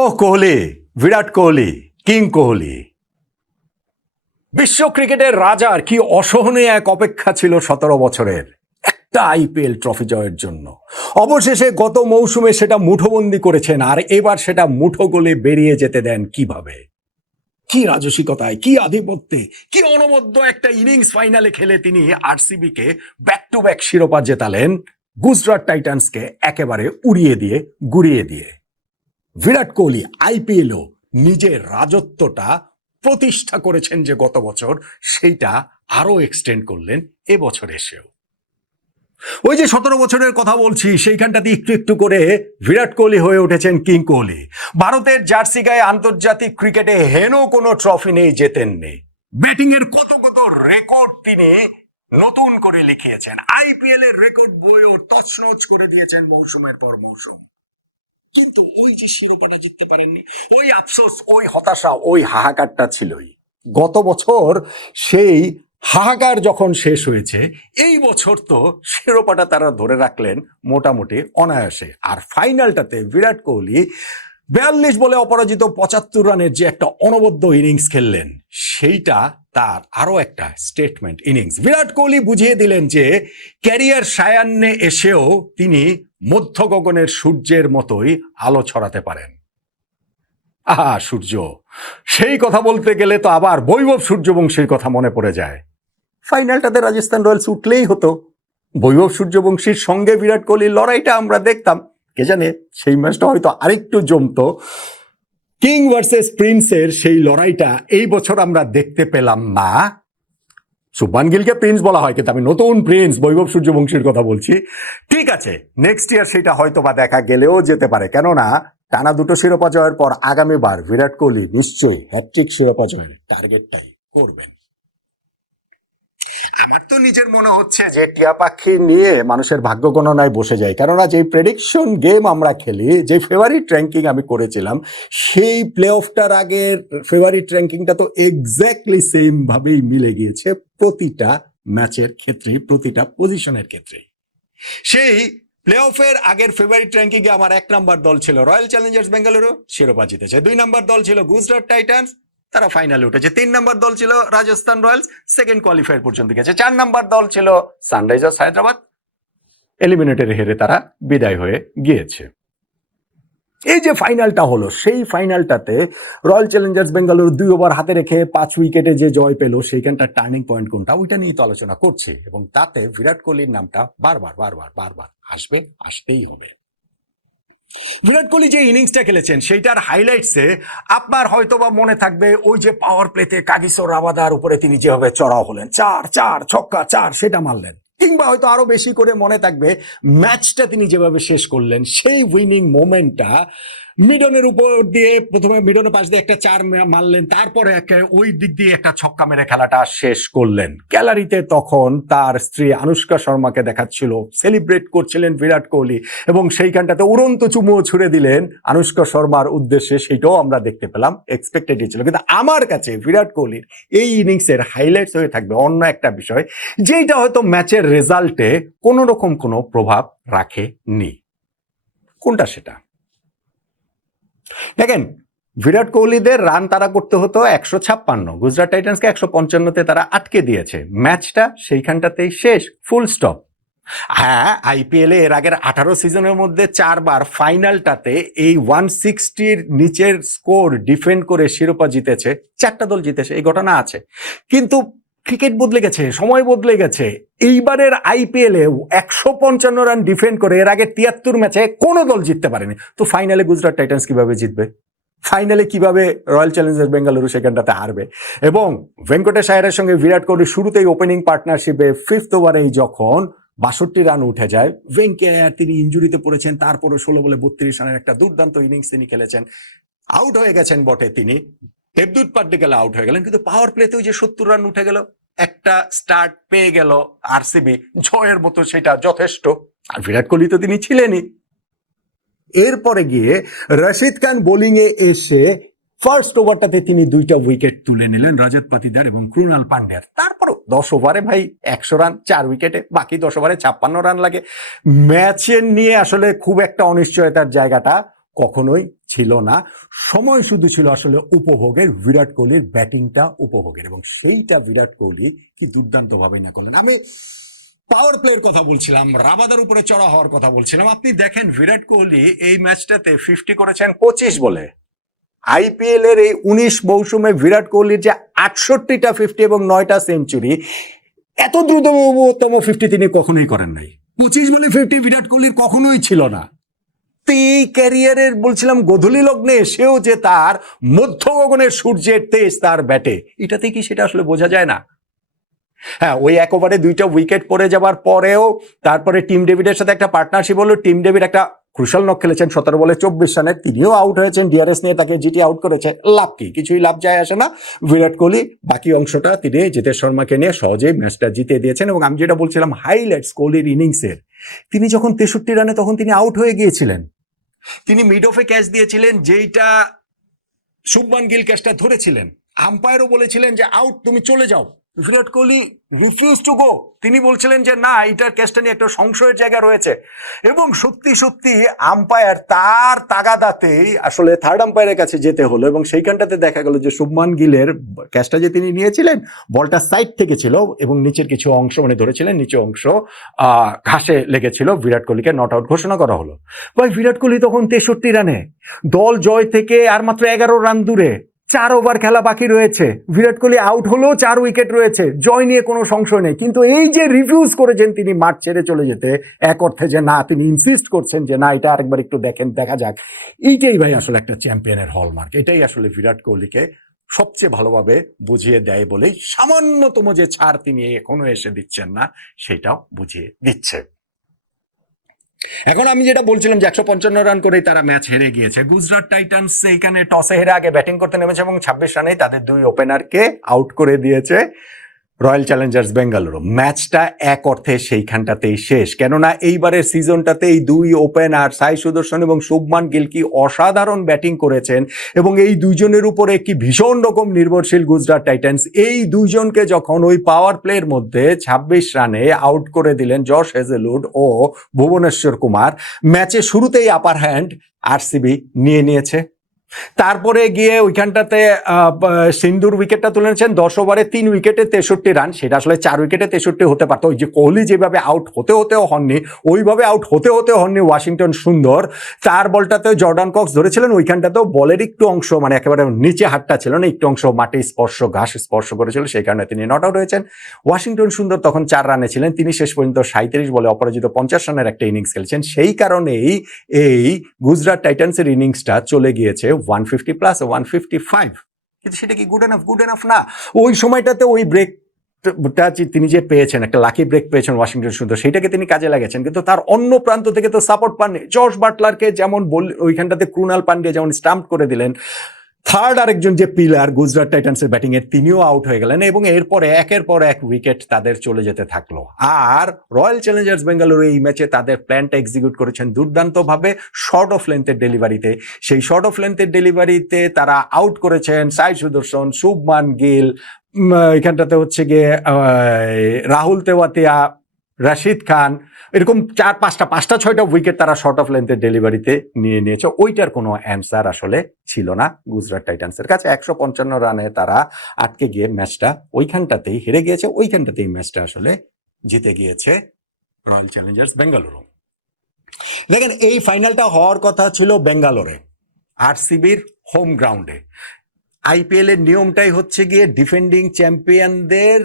ও Kohli, Virat Kohli, king Kohli. বিশ্ব ক্রিকেটের রাজার কি অসহনীয় এক অপেক্ষা ছিল 17 বছরের একটা আইপিএল ট্রফি জয়ের জন্য। অবশেষে গত মৌসুমে সেটা মুঠোবন্দি করেছেন, আর এবার সেটা মুঠো গোলে বেরিয়ে যেতে দেন কিভাবে? কি রাজসিকতায়, কি আধিপত্যে, কি অনবদ্য একটা ইনিংস ফাইনালে খেলে তিনি RCB K back to back শিরোপা জেতালেন, গুজরাট টাইটান্সকে একেবারে উড়িয়ে দিয়ে গুড়িয়ে দিয়ে। বিরাট কোহলি আইপিএলও নিজের রাজত্বটা প্রতিষ্ঠা করেছেন যে গত বছর, সেইটা আরো এক্সটেন্ড করলেন এবছর এসেও। ওই যে 17 বছরের কথা বলছি, সেইখানটাতে একটু একটু করে বিরাট কোহলি হয়ে উঠেছেন কিং কোহলি। ভারতের জার্সি গায়ে আন্তর্জাতিক ক্রিকেটে হেন কোনো ট্রফি নেই জেতেন নেই। ব্যাটিং এর কত কত রেকর্ড তিনি নতুন করে লিখিয়েছেন, আইপিএল এর রেকর্ড বইও তছনছ করে দিয়েছেন মৌসুমের পর মৌসুম। কিন্তু ওই যে শিরোপাটা জিততে পারেননি, ওই আফসোস, ওই হতাশা, ওই হাহাকারটা ছিলই। গত বছর সেই হাহাকার যখন শেষ হয়েছে, এই বছর তো শিরোপাটা তারা ধরে রাখলেন মোটামুটি অনায়াসে। আর ফাইনালটাতে বিরাট কোহলি 42 বলে অপরাজিত 75 রানের যে একটা অনবদ্য ইনিংস খেললেন, সেইটা তার আরো একটা স্টেটমেন্ট ইনিংস। বিরাট কোহলি বুঝিয়ে দিলেন যে ক্যারিয়ার সায়ান্নে এসেও তিনি মধ্য গগনের সূর্যের মতোই আলো ছড়াতে পারেন। আহা সূর্য, সেই কথা বলতে গেলে তো আবার বৈভব সূর্যবংশীর কথা মনে পড়ে যায়। ফাইনালটাতে রাজস্থান রয়্যালস উঠলেই হতো, বৈভব সূর্যবংশীর সঙ্গে বিরাট কোহলির লড়াইটা আমরা দেখতাম। কে জানে সেই ম্যাচটা হয়তো আরেকটু জমতো। কিং ভার্সেস প্রিন্সের সেই লড়াইটা এই বছর আমরা দেখতে পেলাম না। শুভমান গিলকে প্রিন্স বলা হয়, কিন্তু আমি নতুন প্রিন্স বৈভব সূর্যবংশীর কথা বলছি। ঠিক আছে, নেক্সট ইয়ার সেটা হয়তো বা দেখা গেলেও যেতে পারে, কেননা টানা দুটো শিরোপা জয়ের পর আগামীবার বিরাট কোহলি নিশ্চয়ই হ্যাট্রিক শিরোপা জয়ের টার্গেটটাই করবেন। আমার তো নিজের মনে হচ্ছে যে টিয়া পাখি নিয়ে মানুষের ভাগ্য গণনায় বসে যায়, কেননা যে প্রেডিকশন গেম আমরা খেলি, যে ফেভারিট র্যাঙ্কিং আমি করেছিলাম, সেই প্লে অফটার আগের ফেভারিট র্যাঙ্কিংটা তো এক্স্যাক্টলি সেম ভাবেই মিলে গিয়েছে প্রতিটা ম্যাচের ক্ষেত্রে, প্রতিটা পজিশনের ক্ষেত্রে। সেই প্লে অফের আগের ফেভারিট র্যাঙ্কিং এ আমার 1 নম্বর দল ছিল রয়্যাল চ্যালেঞ্জার্স বেঙ্গালুরু, শিরোপা জিতেছে। 2 নম্বর দল ছিল গুজরাট টাইটান্স, তারা ফাইনালে উঠেছে। 3 নম্বর দল ছিল রাজস্থান রয়্যালস, সেকেন্ড কোয়ালিফায়ার পর্যন্ত গেছে। 4 নম্বর দল ছিল সানরাইজার্স হায়দ্রাবাদ, এলিমিনেটরে হেরে তারা বিদায় হয়ে গিয়েছে। এই যে ফাইনালটা হলো, সেই ফাইনালটাতে রয়্যাল চ্যালেঞ্জার্স বেঙ্গালুরু 2 ওভার হাতে রেখে 5 উইকেটে যে জয় পেল, সেইখানটা টার্নিং পয়েন্ট কোনটা, ওইটা নিয়ে তো আলোচনা করছে। এবং তাতে বিরাট কোহলির নামটা বারবার বারবার বারবার আসবে, আসতেই হবে। বিরাট কোহলি যে ইনিংসটা খেলেছেন, সেইটার হাইলাইটসে আপনার হয়তো বা মনে থাকবে ওই যে পাওয়ার প্লেতে কাগিসো রাবাদার উপরে তিনি যেভাবে চড়াও হলেন, 4 ছক্কা 4 সেটা মারলেন। কিংবা হয়তো আরো বেশি করে মনে থাকবে ম্যাচটা তিনি যেভাবে শেষ করলেন, সেই উইনিং মোমেন্টটা মিডনের উপর দিয়ে, প্রথমে মিডনের পাশ দিয়ে একটা 4 মারলেন, তারপরে ওই দিক দিয়ে একটা ছক্কা মেরে খেলাটা শেষ করলেন। গ্যালারিতে তখন তার স্ত্রী আনুষ্কা শর্মাকে দেখাচ্ছিল, সেলিব্রেট করছিলেন বিরাট কোহলি, এবং সেইখানটাতে উড়ন্ত চুমুও ছুড়ে দিলেন আনুষ্কা শর্মার উদ্দেশ্যে, সেইটাও আমরা দেখতে পেলাম, এক্সপেক্টেডই ছিল। কিন্তু আমার কাছে বিরাট কোহলির এই ইনিংসের হাইলাইটস হয়ে থাকবে অন্য একটা বিষয়, যেটা হয়তো ম্যাচের রেজাল্টে কোনো রকম কোনো প্রভাব রাখেনি। কোনটা সেটা? দেখেন, বিরাট কোহলিদের রান তারা করতে হতো 156, গুজরাট টাইটান্সকে 155-তে তারা আটকে দিয়েছে। ম্যাচটা সেইখানটাতেই শেষ, ফুল স্টপ। হ্যাঁ, আইপিএল এর আগের 18 সিজনের মধ্যে 4 বার ফাইনালটাতে এই 160-র নিচের স্কোর ডিফেন্ড করে শিরোপা জিতেছে, 4টা দল জিতেছে, এই ঘটনা আছে। কিন্তু ক্রিকেট বদলে গেছে, সময় বদলে গেছে। এইবারের আইপিএল এ 155 রান ডিফেন্ড করে এর আগে 73 ম্যাচে কোনো দল জিততে পারেনি। তো ফাইনালে গুজরাট টাইটান্স কিভাবে জিতবে? ফাইনালে কিভাবে রয়্যাল চ্যালেঞ্জার্স বেঙ্গালুরু সেখানটাতে হারবে? এবং ভেঙ্কটেশ আয়ারের সঙ্গে বিরাট কোহলি শুরুতেই ওপেনিং পার্টনারশিপে 5th ওভারেই যখন 62 রান উঠে যায়, ভেঙ্কে আয়ার তিনি ইঞ্জুরিতে পড়েছেন, তারপরে 16 বলে 32 রানের একটা দুর্দান্ত ইনিংস তিনি খেলেছেন। আউট হয়ে গেছেন বটে তিনি, দেবদূত পাড্ডিকাল আউট হয়ে গেলেন, কিন্তু পাওয়ার প্লেতে ওই যে 70 রান উঠে গেল, একটা স্টার্ট পেয়ে গেল আরসিবি, জয়ের মতো সেটা যথেষ্ট। আর বিরাট কোহলি তো তিনি ছিলেনই। এরপরে গিয়ে রশিদ খান বোলিং এ এসে ফার্স্ট ওভারটাতে তিনি 2টা উইকেট তুলে নিলেন, রজত পাতিদার এবং ক্রুনাল পান্ডিয়ার। তারপরও 10 ওভারে ভাই 100 রান 4 উইকেটে, বাকি 10 ওভারে 56 রান লাগে। ম্যাচের নিয়ে আসলে খুব একটা অনিশ্চয়তার জায়গাটা কখনোই ছিল না। সময় শুধু ছিল আসলে উপভোগের, বিরাট কোহলির ব্যাটিংটা উপভোগের, এবং সেইটা বিরাট কোহলি কি দুর্দান্তভাবে না করলেন। আমি পাওয়ার প্লের কথা বলছিলাম, রাবাদার উপরে চড়া হওয়ার কথা বলছিলাম। আপনি দেখেন বিরাট কোহলি এই ম্যাচটাতে 50 করেছেন 25 বলে। আইপিএল এর এই 19 মৌসুমে বিরাট কোহলির যে 68টা 50 এবং 9টা সেঞ্চুরি, এত দ্রুততম 50 তিনি কখনোই করেন নাই। 25 বলে 50 বিরাট কোহলির কখনোই ছিল না। এই ক্যারিয়ারের বলছিলাম গোধূলি লগ্নে এসেও যে তার মধ্য গগনের সূর্যের তেজ তার ব্যাটে, এটাতে কি সেটা আসলে বোঝা যায় না? হ্যাঁ, ওই এক ওভারে 2টা উইকেট পড়ে যাবার পরেও তারপরে টিম ডেভিডের সাথে একটা পার্টনারশিপ হলো। টিম ডেভিড একটা ক্রুশাল নক খেলেছেন 17 বলে 24 রানে, তিনিও আউট হয়েছেন। ডিআরএস নিয়ে তাকে জিটি আউট করেছে। লাভ কি? কিছুই লাভ যায় আসে না। বিরাট কোহলি বাকি অংশটা তিনি জিতেশ শর্মাকে নিয়ে সহজেই ম্যাচটা জিতে দিয়েছেন। এবং আমি যেটা বলছিলাম হাইলাইটস কোহলির ইনিংসের, তিনি যখন 63 রানে তখন তিনি আউট হয়ে গিয়েছিলেন। তিনি মিড অফে ক্যাচ দিয়েছিলেন, যেইটা শুভমান গিল ক্যাচটা ধরেছিলেন। আম্পায়ারও বলেছিলেন যে আউট, তুমি চলে যাও। Virat Kohli refuse to go. তিনি বলছিলেন যে না, এটার ক্যাচটা নিয়ে একটা সংশয়ের জায়গা রয়েছে। এবং সত্যি সত্যি আম্পায়ার তার তাগাদাতেই আসলে থার্ড আম্পায়ারের কাছে যেতে হলো, এবং সেইখানটাতে দেখা গেল যে শুভমান গিলের ক্যাচটা যে তিনি নিয়েছিলেন, বলটা সাইড থেকে ছিল এবং নিচের কিছু অংশ মানে ধরেছিলেন, নিচে অংশ ঘাসে লেগেছিল। বিরাট কোহলিকে নট আউট ঘোষণা করা হলো। ভাই, বিরাট কোহলি তখন 63 রানে, দল জয় থেকে আর মাত্র 11 রান দূরে, 4 ওভার খেলা বাকি রয়েছে। বিরাট কোহলি আউট হলেও 4 উইকেট রয়েছে, জয় নিয়ে কোনো সংশয় নেই। কিন্তু এই যে রিফিউজ করেছেন তিনি মাঠ ছেড়ে চলে যেতে, এক অর্থে যে না, তিনি ইনসিস্ট করছেন যে না, এটা আরেকবার একটু দেখা যাক, এইটাই ভাই আসলে একটা চ্যাম্পিয়নের হলমার্ক। এটাই আসলে বিরাট কোহলিকে সবচেয়ে ভালোভাবে বুঝিয়ে দেয় বলেই সামান্যতম যে ছাড় তিনি এখনো এসে দিচ্ছেন না, সেটাও বুঝিয়ে দিচ্ছে। এখন আমি যেটা বলছিলাম যে 155 রান করেই তারা ম্যাচ হেরে গিয়েছে। গুজরাট টাইটান্স এইখানে টসে হেরে আগে ব্যাটিং করতে নেমেছে এবং 26 রানেই তাদের 2 ওপেনারকে আউট করে দিয়েছে রয়্যাল চ্যালেঞ্জার্স বেঙ্গালুরু। ম্যাচটা এক অর্থে সেইখানটাতেই শেষ, কেননা এইবারের সিজনটাতে এই 2 ওপেনার সাই সুদর্শন এবং শুভমান গিল কি অসাধারণ ব্যাটিং করেছেন, এবং এই দুইজনের উপরে কি ভীষণ রকম নির্ভরশীল গুজরাট টাইটান্স। এই দুইজনকে যখন ওই পাওয়ার প্লের মধ্যে 26 রানে আউট করে দিলেন জশ হেজেলউড ও ভুবনেশ্বর কুমার, ম্যাচে শুরুতেই আপার হ্যান্ড আরসিবি নিয়ে নিয়েছে। তারপরে গিয়ে ওইখানটাতে সিন্ধুর উইকেটটা তুলেছেন 10 ওভারে 3 উইকেটে 63 রান। সেটা আসলে 4 উইকেটে 63 হতে পারতো। ওই যে কোহলি যেভাবে আউট হতেও হননি, ওইভাবে আউট হতেও হননি ওয়াশিংটন সুন্দর। তার বলটাতে জর্ডান কক্স ধরেছিলেন, ওইখানটাতেও বলের একটু অংশ মানে একেবারে নিচে হাতটা ছিল না, একটু অংশ মাটি স্পর্শ, ঘাস স্পর্শ করেছিল, সেই কারণে তিনি নট আউট হয়েছেন। ওয়াশিংটন সুন্দর তখন 4 রানে ছিলেন, তিনি শেষ পর্যন্ত 37 বলে অপরাজিত 50 রানের একটা ইনিংস খেলছেন। সেই কারণেই এই গুজরাট টাইটান্সের ইনিংসটা চলে গিয়েছে 150 প্লাস 155। কিন্তু সেটা কি গুড এনাফ না? ওই সময়টাতে ওই ব্রেকটা তিনি যে পেয়েছেন, একটা লাকি ব্রেক পেয়েছেন ওয়াশিংটন সুন্দর, সেইটাকে তিনি কাজে লাগিয়েছেন। কিন্তু তার অন্য প্রান্ত থেকে তো সাপোর্ট পাননি। জশ বাটলারকে যেমন ওইখানটাতে ক্রুনাল পান্ডিয়া যেমন স্টাম্প করে দিলেন, থার্ড আরেকজন যে পিলার গুজরাট টাইটান্সের ব্যাটিং এর, তিনিও আউট হয়ে গেলেন, এবং এরপরে একের পর এক উইকেট তাদের চলে যেতে থাকলো। আর রয়্যাল চ্যালেঞ্জার্স বেঙ্গালুরু এই ম্যাচে তাদের প্ল্যানটা এক্সিকিউট করেছেন দুর্দান্তভাবে শর্ট অফ লেন্থের ডেলিভারিতে। সেই শর্ট অফ লেন্থের ডেলিভারিতে তারা আউট করেছেন সাই সুদর্শন, শুভমান গিল, এখানটাতে হচ্ছে গিয়ে রাহুল তেওয়াতিয়া, রাশিদ খান, এরকম 4-5টা উইকেট তারা শর্ট অফ লেন্থের ডেলিভারিতে নিয়ে নিয়েছে। ওইটার কোনো অ্যান্সার আসলে ছিল না গুজরাট টাইটান্সের কাছে। 155 রানে তারা আটকে গিয়ে ম্যাচটা ওইখানটাতেই হেরে গিয়েছে, ওইখানটাতেই ম্যাচটা আসলে জিতে গিয়েছে রয়্যাল চ্যালেঞ্জার্স বেঙ্গালুরু। দেখেন, এই ফাইনালটা হওয়ার কথা ছিল বেঙ্গালোরে, আরসিবির হোম গ্রাউন্ডে। আইপিএল এর নিয়মটাই হচ্ছে গিয়ে ডিফেন্ডিং চ্যাম্পিয়নদের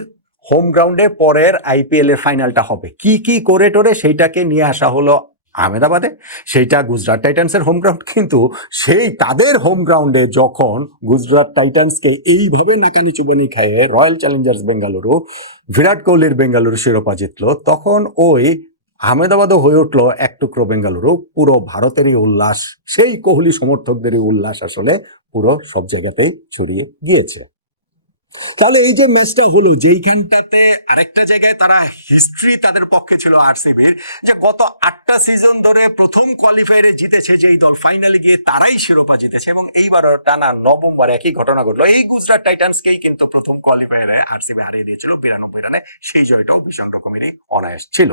হোম গ্রাউন্ডে পরের আইপিএল এর ফাইনালটা হবে। কি কি করে টোরে সেইটাকে নিয়ে আসা হলো আহমেদাবাদে, সেইটা গুজরাট টাইটান্সের হোম গ্রাউন্ড। কিন্তু সেই তাদের হোম গ্রাউন্ডে যখন গুজরাট টাইটান্সকে এইভাবে নাকানি চুবানি খাইয়ে রয়্যাল চ্যালেঞ্জার্স বেঙ্গালুরু, বিরাট কোহলির বেঙ্গালুরু শিরোপা জিতলো, তখন ওই আহমেদাবাদও হয়ে উঠলো এক টুকরো বেঙ্গালুরু। পুরো ভারতেরই উল্লাস, সেই কোহলি সমর্থকদেরই উল্লাস আসলে পুরো সব জায়গাতেই ছড়িয়ে গিয়েছে। তাহলে এই যে ম্যাচটা হলো, যেইখানটাতে আরেকটা জায়গায় তারা হিস্ট্রি তাদের পক্ষে ছিল আরসিবির, যে গত 8টা সিজন ধরে প্রথম কোয়ালিফায়ারে জিতেছে যেই দল, ফাইনালে গিয়ে তারাই শিরোপা জিতেছে। এবং এইবারও টানা নভেম্বর একই ঘটনা ঘটলো। এই গুজরাট টাইটান্সকেই কিন্তু প্রথম কোয়ালিফায়ারে আরসিবি হারিয়ে দিয়েছিল 92 রানে। সেই জয়টাও ভীষণ রকমেরই অনায়াস ছিল।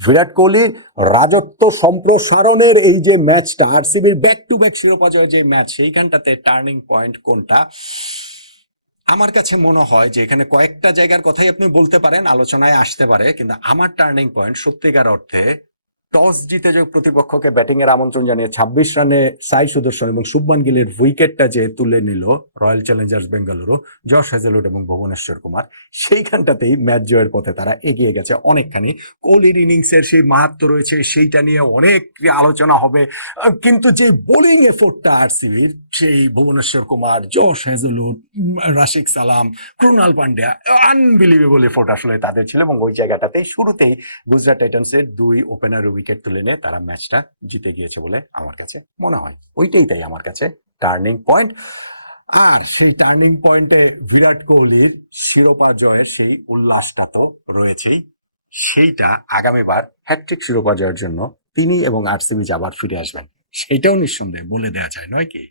বিরাট কোহলির রাজত্ব সম্প্রসারণের এই যে ম্যাচটা, আরসিবির ব্যাক টু ব্যাক শিরোপা জয়ের যে ম্যাচ, সেইখানটাতে টার্নিং পয়েন্ট কোনটা? আমার কাছে মনে হয় যে এখানে কয়েকটা জায়গার কথাই আপনি বলতে পারেন, আলোচনায় আসতে পারে, কিন্তু আমার টার্নিং পয়েন্ট সত্যিকার অর্থে টস জিতে যে প্রতিপক্ষকে ব্যাটিং এর আমন্ত্রণ জানিয়ে 26 রানে সাই সুদর্শন এবং শুভমান গিলের উইকেটটা যে তুলে নিল royal Challengers Bengaluru, Josh Hazlewood এবং ভুবনেশ্বর কুমার, সেইখানটাতেই ম্যাচ জয়ের পথে তারা এগিয়ে গেছে অনেকখানি। কোহলির ইনিংসের সেই মাহাত্ম্য রয়েছে, সেইটা নিয়ে অনেক আলোচনা হবে, কিন্তু যে বোলিং এফোর্টটা আরসিবির, সেই ভুবনেশ্বর কুমার, জশ হেজেলউড, রাশিক সালাম, ক্রুনাল পান্ডিয়া, আনবিলিভেবল এফোর্ট আসলে তাদের ছিল, এবং ওই জায়গাটাতেই শুরুতেই গুজরাট টাইটান্সের দুই ওপেনার উইকেট তুলে নিয়ে তারা ম্যাচটা জিতে গিয়েছে বলে আমার কাছে মনে হয়। ওইটাই তাই আমার কাছে টার্নিং পয়েন্ট। আর সেই টার্নিং পয়েন্টে বিরাট কোহলির শিরোপা জয়ের সেই উল্লাসটা তো রয়েছেই, সেইটা আগামীবার হ্যাটট্রিক শিরোপা জয়ের জন্য তিনি এবং আরসিবি আবার ফিরে আসবেন, সেইটাও নিঃসন্দেহে বলে দেওয়া যায়, নয় কি?